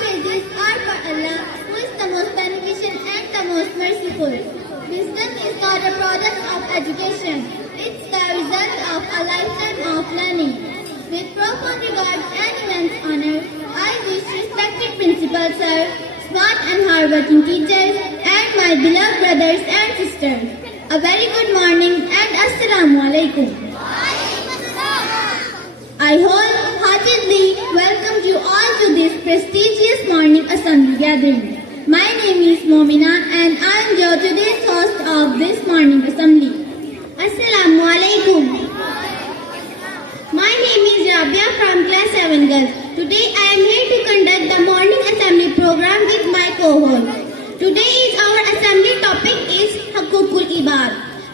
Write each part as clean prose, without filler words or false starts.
praises are for Allah, who is the most beneficent and the most merciful. Wisdom is not a product of education. It's the result of a lifetime of learning. With profound regards and immense honor, I wish respected principal sir, smart and hardworking teachers, and my beloved brothers and sisters, a very good morning and Assalamu alaikum. I wholeheartedly welcome you all to this prestigious morning assembly gathering. My name is Momina and I am your today's host of this morning assembly. Assalamu alaikum. My name is Rabia from class 7 girls. Today I am here to conduct the morning assembly program with my co-host. Today is our assembly topic is Hukukul Ibad.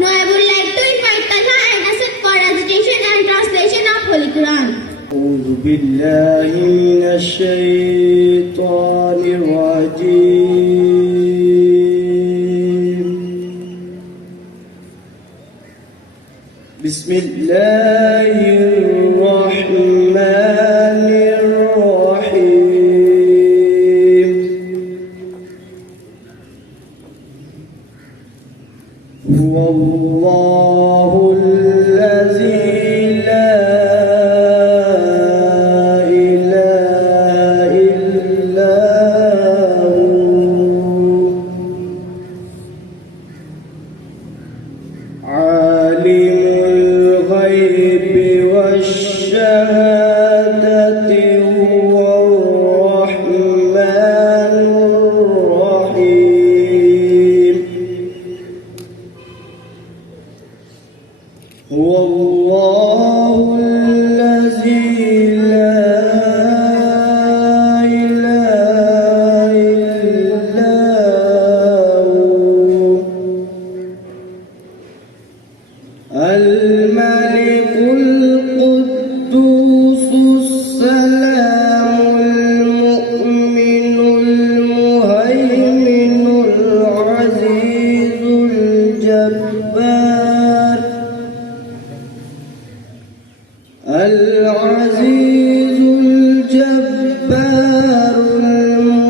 Now I would like to invite Talha and Asad for recitation and translation of Holy Quran. أعوذ بالله من الشيطان الرجيم. بسم الله الرحمن الرحيم. هو الله الذي لا إله إلا هو عالم الغيب والشهادة هو الرحمن الرحيم. هو الله الذي لا إله إلا هو الملك القدوس السلام المؤمن المهيمن العزيز الجبار العزيز الجبار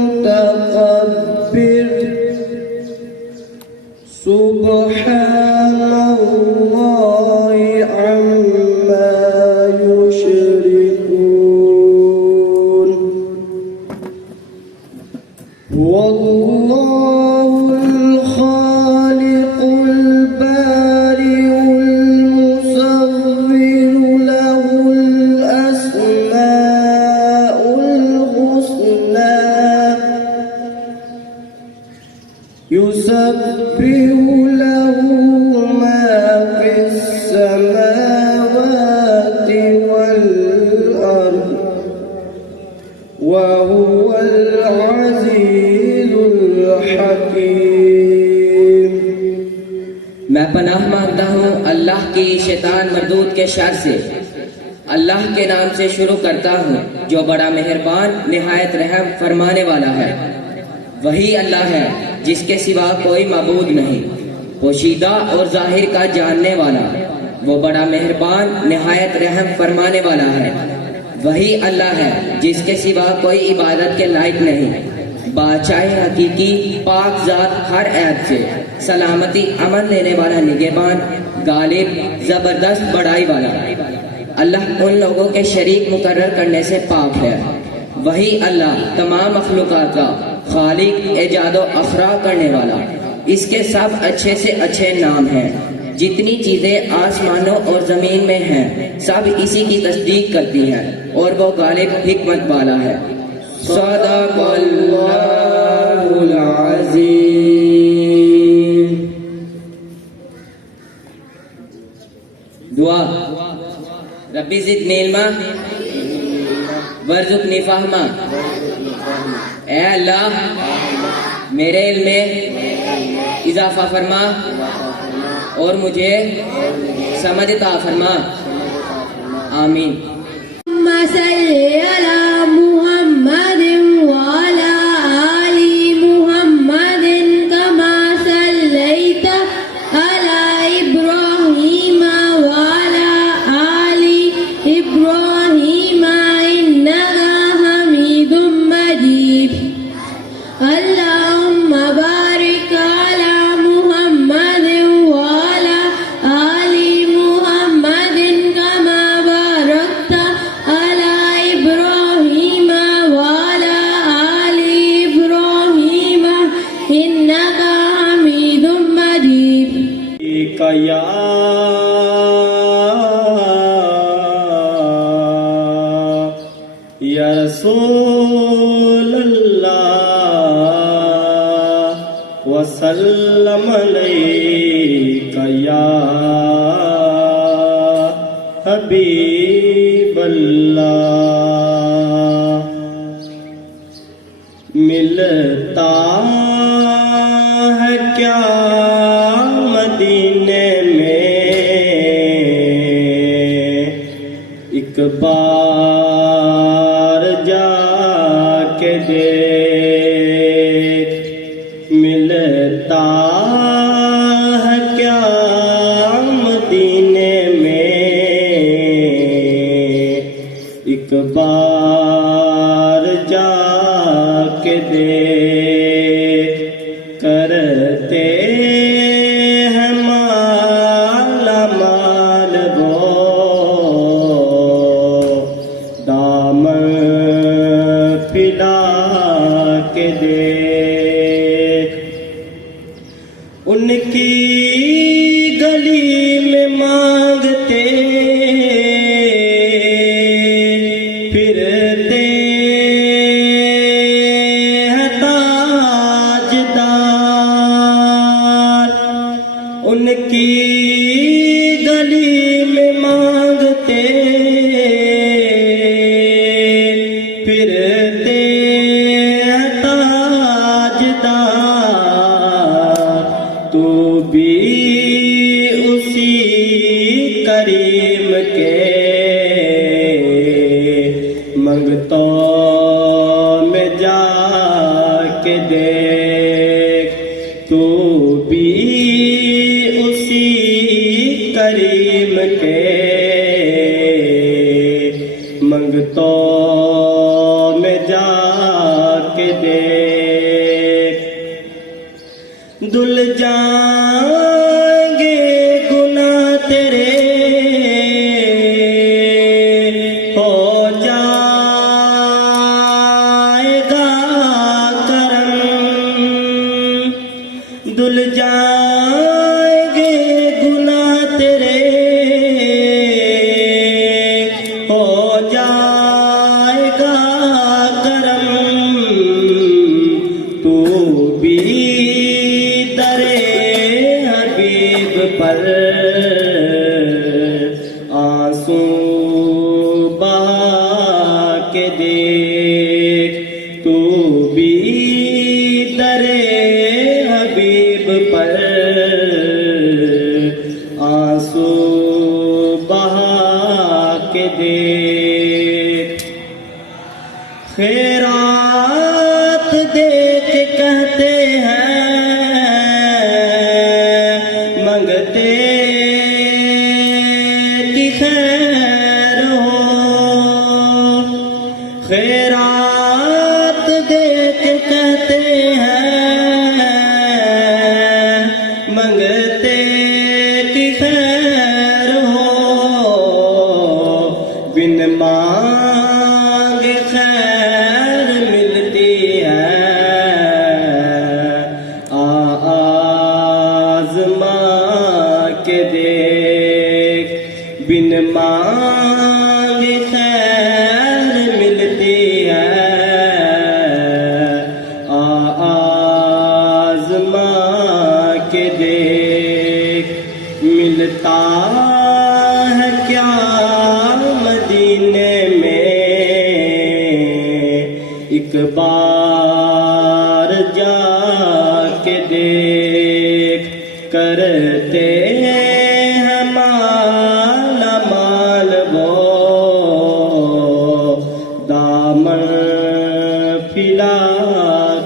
المتكبر سبحان الله عما يشركون. هو الله الخالق البارئ المصور له الأسماء الحسنى يسبح له ما في السماوات والأرض وهو العزيز الحكيم. میں پناہ مانگتا ہوں اللہ کی شیطان مردود کے شر سے. اللہ کے نام سے شروع کرتا ہوں جو بڑا مہربان نہایت رحم فرمانے والا ہے. وہی اللہ ہے جس کے سوا کوئی معبود نہیں، پوشیدہ اور ظاہر کا جاننے والا. وہ بڑا مہربان نہایت رحم فرمانے والا ہے. وہی اللہ ہے جس کے سوا کوئی عبادت کے لائق نہیں. بادشاہ حقیقی پاک ذات ہر عیب سے، سلامتی امن دینے والا نگہبان، غالب زبردست بڑائی والا. اللہ ان لوگوں کے شریک مقرر کرنے سے پاک ہے. وہی اللہ تمام مخلوقات کا خالق، ایجاد و اخراج کرنے والا. اس کے سب اچھے سے اچھے نام ہیں. جتنی چیزیں آسمانوں اور زمین میں ہیں سب اسی کی تصدیق کرتی ہیں اور وہ غالب حکمت والا ہے. صدق اللہ العظیم. ربی زدنی علما وارزقنی فہما. اے اللہ میرے علم میں اضافہ فرما اور مجھے سمجھ عطا فرما. آمین. اللهم صل على محمد وعلى آل محمد كما صليت على إبراهيم وعلى آل إبراهيم إنك حميد مجيد. اللهم بارك على محمد وعلى آل محمد كما باركت على إبراهيم وعلى آل إبراهيم إنك حميد مجيد. یا رسول اللہ وسلم علیک یا حبیب اللہ. ملتا ہے کیا مدینے میں ایک بار جا کے دیکھ. ملتا ہے کیا مدینے میں ایک بار جا کے دیکھ. کرتے ہیں مالا مال وہ دامن پھیلا کے دیکھ. ان کی گلی میں مانگتے پھرتے ہیں تاجدار. ان کی گلی میں مانگتے پھرتے ہیں تاجدار. تو بھی اسی کریم کے منگتوں میں جا کے دیکھ. تو بھی اسی کریم کے منگتوں میں جا کے دیکھ. دل جائیں گے گناہ تیرے ہو جائے گا کرم. دل جائیں گے گناہ تیرے ہو جائے گا کرم. تو بھی حبیب پر آنسو بہا کے دیکھ. تو بھی در حبیب پر دیکھ کرتے ہیں مال مال وہ دامن پھیلا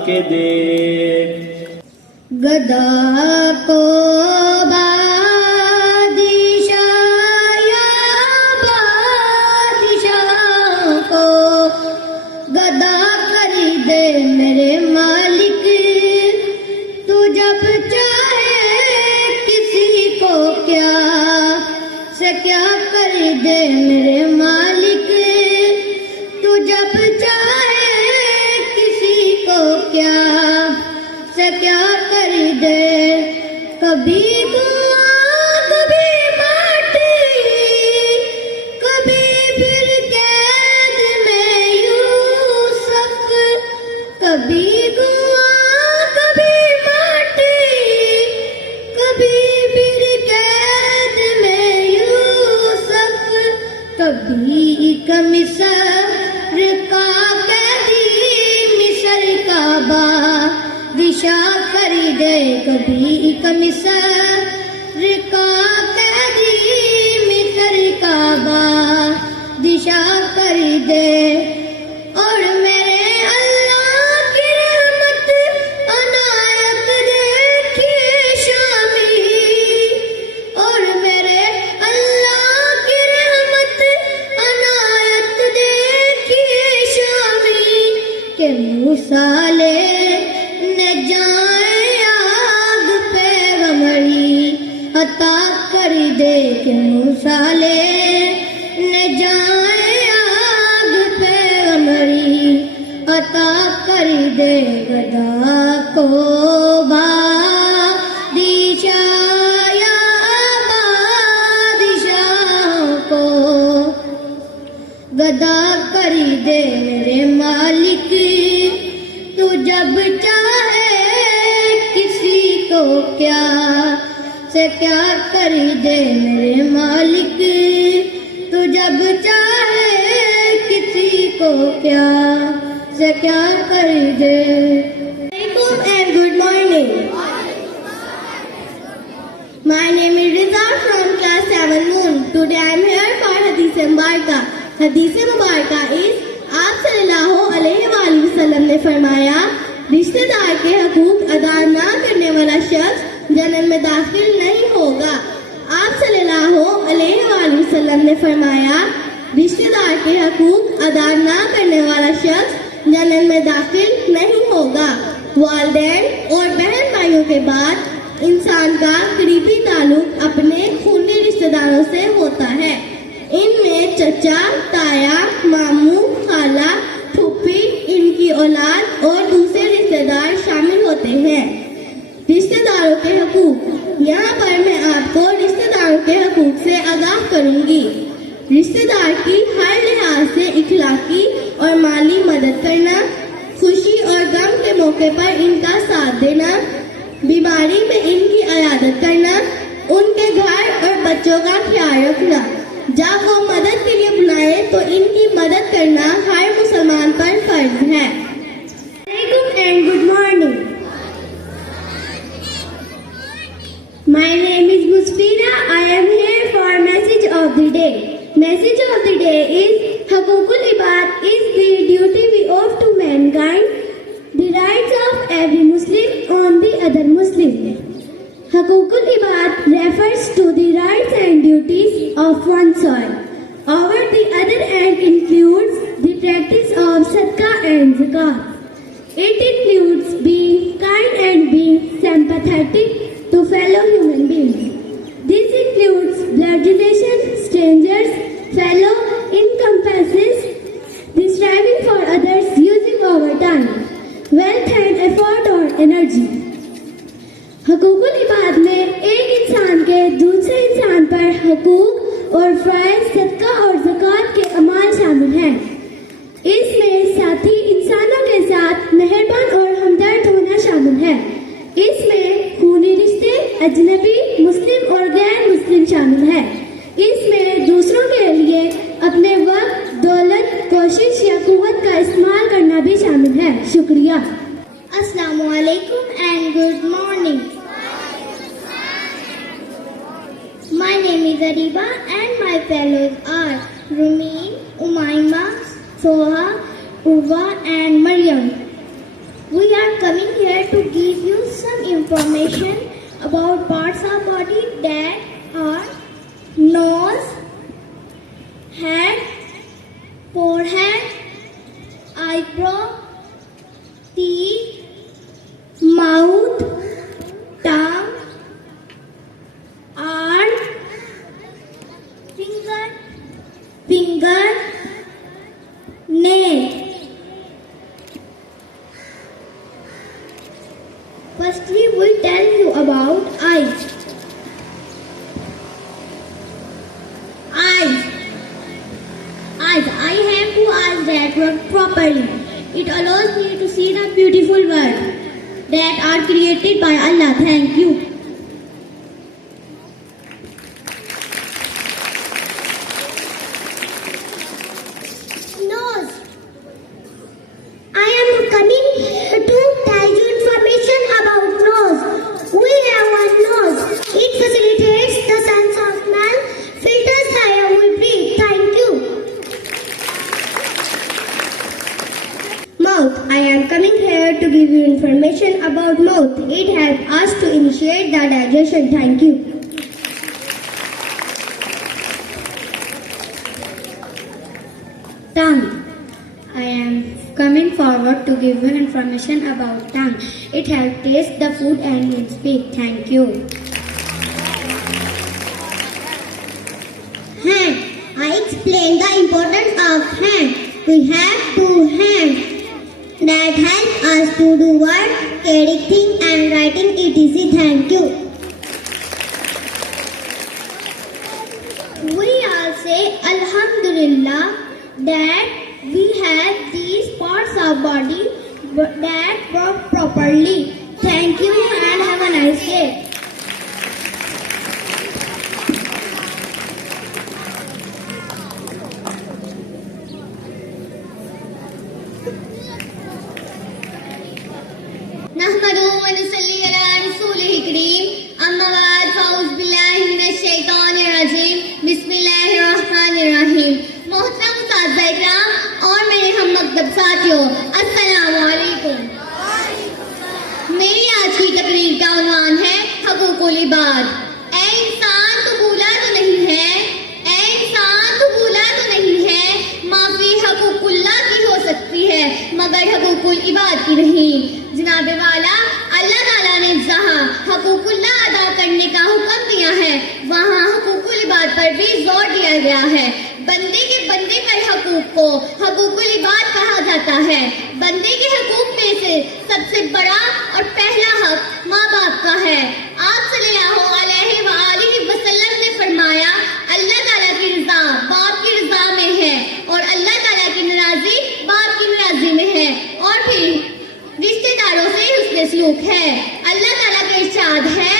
کے دیکھ گدا کو بادشاہ یا بادشاہ کو گدا کری دے میرے مالک تو جب چاہے کسی کو کیا سے کیا کر دے میرے مالک تو جب چاہے کسی کو کیا سے کیا کر دے کبھی کنواں کبھی ماٹی کبھی پھر قید میں یوسف کبھی کنواں کبھی ماٹی کبھی پھر قید میں یوسف کبھی مصر کا قیدی مصر کا بادشاہ کر دے کبھی مصر کا قیدی مصر کا بادشاہ کر دے اور میرے اللہ کی رحمت عنایت دیکھیے شامی اور میرے اللہ کی رحمت عنایت دیکھیے شامی کہ موسیٰ نے جائیں آگ پیغمبری عطا کر دے کہ موسیٰ نے جائیں آگ پیغمبری عطا کر دے گدا کو بادشاہ یا بادشاہ کو گدا کر دے میرے مالک تو جب چاہے کسی کو کیا سے کیا کر دے میرے مالک تو جب چاہے کسی کو کیا سے کیا کر دے and good morning. My name is Riza from class 7 Moon. Today I am here for Hadith Mubaraka. Hadith Mubaraka is آپ صلی اللہ علیہ وآلہ وسلم نے فرمایا رشتہ دار کے حقوق ادا نہ کرنے والا شخص جنت میں داخل نہیں ہوگا. آپ صلی اللہ علیہ وآلہ وسلم نے فرمایا رشتہ دار کے حقوق ادا نہ کرنے والا شخص جنت میں داخل نہیں ہوگا. والدین اور بہن بھائیوں کے بعد انسان کا قریبی تعلق اپنے خونی رشتہ داروں سے ہوتا ہے. ان میں چچا، تایا، ماموں، خالہ، پھوپھی، ان کی اولاد اور دوسرے رشتہ دار شامل ہوتے ہیں. رشتہ داروں کے حقوق. یہاں پر میں آپ کو رشتہ داروں کے حقوق سے آگاہ کروں گی. رشتہ دار کی ہر لحاظ سے اخلاقی اور مالی مدد کرنا، خوشی اور غم کے موقع پر ان کا ساتھ دینا، بیماری میں ان کی عیادت کرنا، ان کے گھر اور بچوں کا خیال رکھنا. جب وہ مدد کے لیے بلائے تو ان کی مدد کرنا ہر مسلمان پر فرض ہے. And good morning. My name is Musfira. I am here for message of the day. Message of the day is Haqooqul Ibad is the duty we owe to mankind, the rights of every Muslim on the other Muslim. Haqooqul Ibad refers to the rights and duties of one soil. Over the other hand includes the practice of sadaqah and zakah. It includes being kind and being sympathetic to fellow human beings. This includes blood relations, strangers, fellow encompasses the striving for others using our time, wealth and effort or energy. حقوق العباد میں ایک انسان کے دوسرے انسان پر حقوق اور فرائض صدقہ اور زکوٰۃ کے اعمال شامل ہیں. اس میں ساتھی انسانوں کے ساتھ مہربان اور ہمدرد ہونا شامل ہے. اس میں خونی رشتے، اجنبی، مسلم اور غیر مسلم شامل ہے. اس میں دوسروں کے لیے اپنے وقت، دولت، کوشش یا قوت کا استعمال کرنا بھی شامل ہے. شکریہ. السلام علیکم and good morning. Zariba and my fellows are Rumeen, Umaima, Soha, Urva and Maryam. We are coming here to give you some information about parts of body that are nose, head, forehead, eyebrow, teeth, mouth, tongue, arm, finger, nail. Firstly, we'll tell you about eyes. Eyes. I have two eyes that work properly. It allows me to see the beautiful world that are created by Allah. Thank you. Nose. I am coming here to tell you information about nose. We have one nose. It facilitates the sense of smell, filters the air we breathe. Thank you. Mouth. I am coming here to give you information about mouth. It helps us to initiate the digestion. Thank you. Tongue. I am coming forward to give you information about tongue. It helps taste the food and speak. Thank you. Hand. I explain the importance of hand. We have two hands that help us to do work, carrying things and writing etc. Thank you. We all say Alhamdulillah that we have these parts of body that work properly. Thank you and have a nice day. نحمده ونصلي على رسوله الكريم اما بعد فاعوذ باللہ من الشیطان الرجیم بسم اللہ الرحمن الرحیم. محترم اساتذہ اکرام اور میرے ہم مکتب ساتھیوں، السلام علیکم. میری آج کی تقریر کا عنوان ہے حقوق العباد. اے انسان تو بھولا تو نہیں ہے، اے انسان تو بھولا تو نہیں ہے، معافی حقوق اللہ کی ہو سکتی ہے مگر حقوق العباد کی نہیں. جناب والا، اللہ تعالیٰ نے جہاں حقوق اللہ ادا کرنے کا حکم دیا ہے وہاں حقوق العباد پر بھی زور دیا گیا ہے. بندے کے بندے پر حقوق کو حقوق العباد کہا جاتا ہے. بندے کے حقوق میں سے سب سے بڑا اور پہلا حق ماں باپ کا ہے. آپ صلی اللہ علیہ وآلہ وسلم نے فرمایا اللہ تعالیٰ کی رضا باپ کی رضا میں ہے اور اللہ تعالیٰ کی ناراضی باپ کی ناراضی میں ہے. اور پھر رشتہ داروں سے حسن سلوک ہے. اللہ تعالیٰ کا ارشاد ہے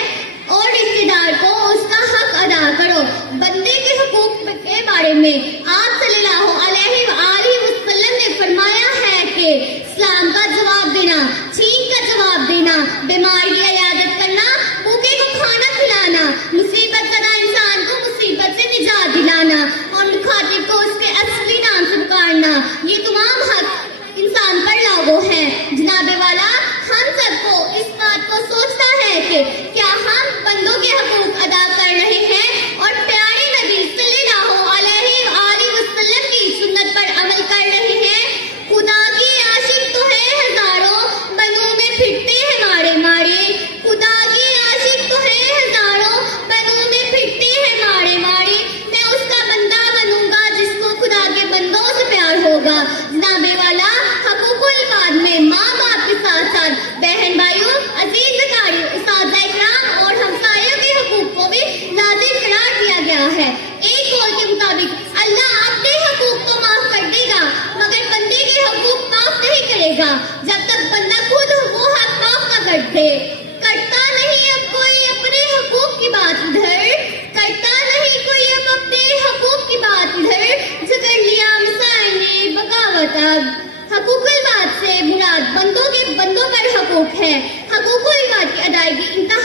اور رشتہ دار کو اس کا حق ادا کرو. بندے کے حقوق کے بارے میں آپ صلی اللہ علیہ وآلہ وسلم نے فرمایا ہے کہ سلام کا جواب دینا، چھینک کا جواب دینا، بیمار کی عیادت کرنا، بھوکے کو کھانا کھلانا، مصیبت زدہ انسان کو مصیبت سے نجات دلانا اور مخاطب کو اس کے اصلی نام سے پکارنا، یہ تمام حق انسان پر لاگو ہے. جناب والا، ہم سب کو اس بات کو سوچنا ہے کہ کیا ہم بندوں کے حقوق ادا کر رہے ہیں اور پیارے نبی صلی اللہ علیہ وآلہ وسلم کی سنت پر عمل کر رہے ہیں. خدا کی عاشق تو ہے ہزاروں، بنوں میں پھرتے ہیں مارے مارے. خدا کی عاشق تو ہے ہزاروں، بنوں میں پھرتے ہیں مارے مارے. میں اس کا بندہ بنوں گا جس کو خدا کے بندوں سے پیار ہوگا. جناب والا، حقوق العباد میں ماں باپ کے ساتھ ساتھ بہن بھائیوں، عزیز بکاری، اساتذہ اکرام اور ہمسایوں کے حقوق کو بھی لازم قرار دیا گیا ہے. ایک قول کے مطابق اللہ اپنے حقوق کو معاف کر دے گا مگر بندے کے حقوق معاف نہیں کرے گا جب تک بندہ خود وہ حق معاف نہ کر دے. کرتا نہیں اب کوئی اپنے حقوق کی بات ادھر، کرتا نہیں کوئی اب اپنے حقوق کی بات ادھر، جگر لیا مسائل نے بغاوت. اب حقوق العباد سے مراد بندوں کے بندوں پر حقوق ہے. حقوق العباد کی ادائیگی انتہا